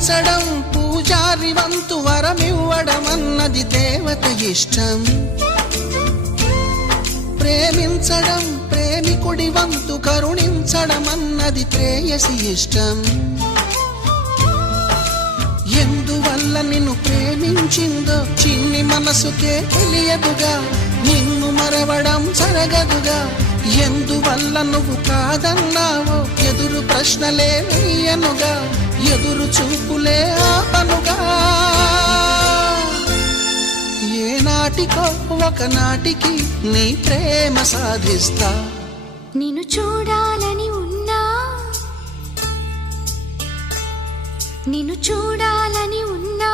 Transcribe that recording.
పూజించడం పూజారి వంతు వరమివ్వడం అన్నది దేవత ఇష్టం. ప్రేమించడం ప్రేమికుడి వంతు కరుణించడం అన్నది ప్రేయసి ఇష్టం. ఎందువల్ల నిన్ను ప్రేమించిందో చిన్ని మనసుకే తెలియదుగా, నిన్ను మరవడం జరగదుగా. ఎందువల్ల నువ్వు కాదన్నావో ఎదురు ప్రశ్నలే వేయనుగా, ఎదురు చూపులే ఆపనుగా. ఏనాటికో ఒకనాటికి నీ ప్రేమ సాధిస్తా. నిన్ను చూడాలని ఉన్నా, నిన్ను చూడాలని ఉన్నా